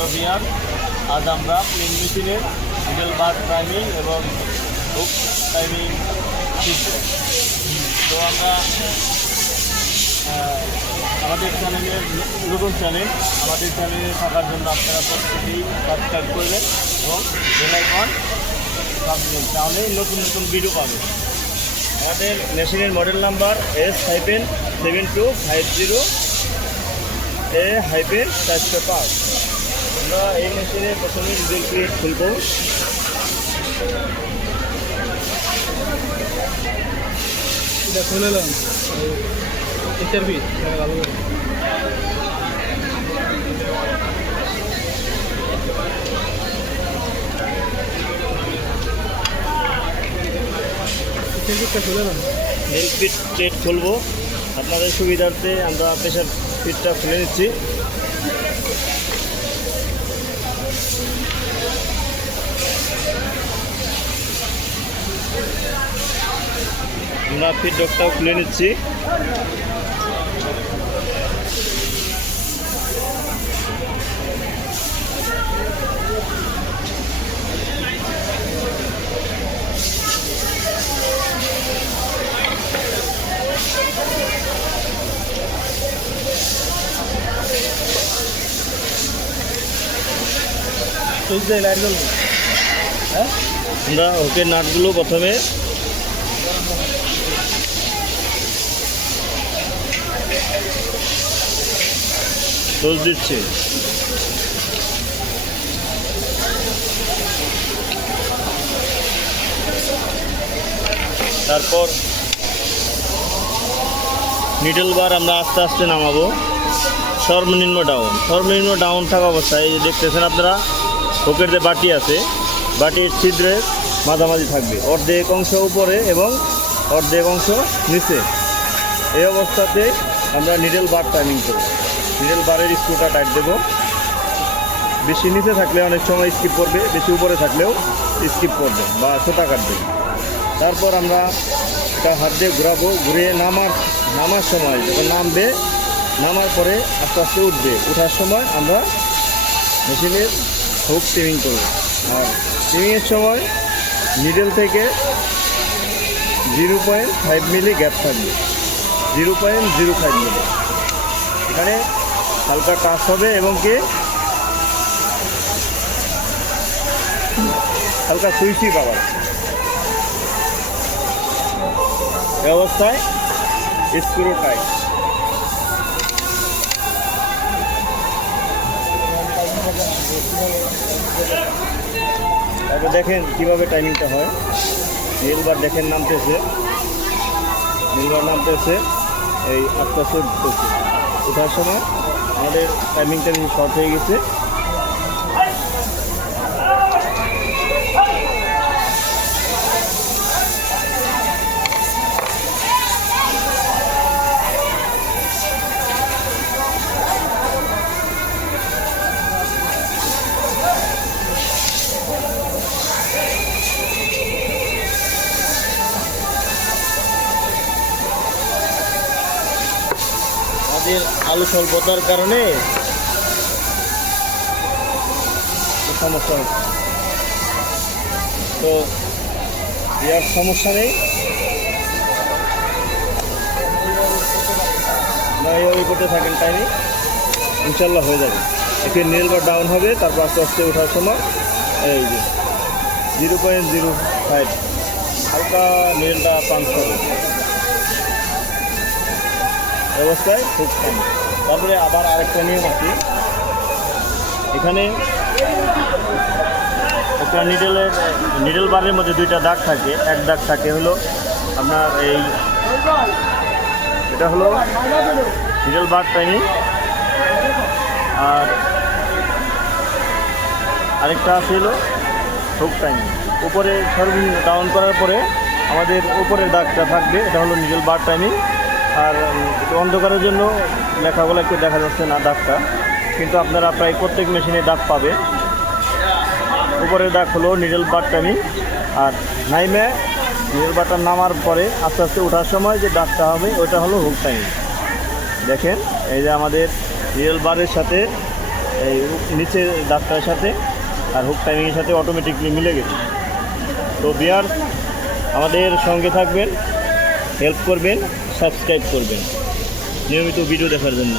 Hello বিয়ার আজ আমরা plain মেশিনের মিডল বার টাইমিং এবং হুক টাইমিং শিখব তো আমরা আমাদের চ্যানেলের নতুন চ্যানেল আমাদের চ্যানেলে থাকার জন্য আপনারা প্রত্যেকেই সাবস্ক্রাইব করবেন এবং বেল আইকন চাপবেন তাহলেই নতুন নতুন ভিডিও পাবেন আমাদের মেশিনের model number S hyphen seven two five zero A hyphen চারশো পাঁচ আমরা এই মেশিনে প্রথমে ডিজেল ক্রিয়েট খুলব। এটা খুলে এলাম ইন্টারভিউ ভালো ফিট প্লেট খুলবো। আপনাদের সুবিধার্থে আমরা প্রেশার ফিটটা খুলে নিচ্ছি। আমরা ফিট ডকটাও খুলে নিচ্ছি। দেয় লাইট হ্যাঁ আমরা ওকে নাটগুলো প্রথমে ডোজ দিচ্ছি। তারপর মিডল বার আমরা আস্তে আস্তে নামাবো। সর্বনিম্ন ডাউন সর্বনিম্ন ডাউন থাকা অবস্থায় দেখতেছেন আপনারা হোকের যে বাটি আছে। বাটির ছিদ্রের মাঝামাঝি থাকবে। অর্ধেক অংশ উপরে এবং অর্ধেক অংশ নিচে। এই অবস্থাতে আমরা নিডেল বার টাইমিং করব। নিডেল বারের স্ক্রুটা টাইট দেবো। বেশি নিচে থাকলে অনেক সময় স্কিপ করবে, বেশি উপরে থাকলেও স্কিপ করবে বা ছোটা কাটবে। তারপর আমরা এটা হাত দিয়ে ঘুরাবো, ঘুরিয়ে নামার নামার সময় যখন নামবে, নামার পরে আস্তে আস্তে উঠবে। ওঠার সময় আমরা মেশিনের হুক ট্রিমিং করব। আর ট্রিমিংয়ের সময় মিডল থেকে zero point five milli gap থাকবে। Zero point zero five milli. এখানে হালকা টাচ হবে এবং কি হালকা সুইচি পাবার এই অবস্থায় স্ক্রু টাইট দেখেন কীভাবে টাইমিংটা হয়। নীলবার দেখেন নামতেছে। নীলবার নামতেছে। এই আস্তে আস্তে উঠার সময় আমাদের টাইমিংটা বেশি শর্ট হয়ে গেছে। আমাদের আলু স্বল্পতার কারণে সমস্যা তো ইয়ার সমস্যা নেই। না এইভাবে করতে থাকেন টাইমে ইনশাল্লাহ হয়ে যাবে। একটু নীল বা ডাউন হবে, তারপর আস্তে আস্তে ওঠার সময় এই যে জিরো পয়েন্ট জিরো ফাইভ হালকা নীলটা পাঞ্চ হবে। অবস্থায় খুব কম। তারপরে আবার আরেকটা নিয়ম আছে। এখানে একটা নিডেলের নিডেল বারের মধ্যে দুইটা দাগ থাকে। এক দাগ থাকে হলো আপনার এই, এটা হলো নিডেল বার টাইমিং আর আরেকটা আছে হলো হুক টাইমিং উপরে সর্বনিম্ন ডাউন করার পরে আমাদের উপরের দাগটা থাকবে, এটা হলো নিডেল বার টাইমিং আর অন্ধকারের জন্য লেখাগুলো একটু দেখা যাচ্ছে না দাগটা। কিন্তু আপনারা প্রায় প্রত্যেক মেশিনে দাগ পাবে। উপরের দাগ হলো নিডেল টাইমিং আর নাইমে নিডেল বারটা নামার পরে আস্তে আস্তে ওঠার সময় যে দাগটা হবে, ওটা হলো হুক টাইমিং দেখেন, এই যে আমাদের নিডেল বারের সাথে, এই নিচের ডাক্তারের সাথে আর হুক টাইমিংয়ের সাথে অটোমেটিকলি মিলে গেছে। তো বিয়ার আমাদের সঙ্গে থাকবেন হেল্প করবেন। সাবস্ক্রাইব করবেন। নিয়মিত ভিডিও দেখার জন্য।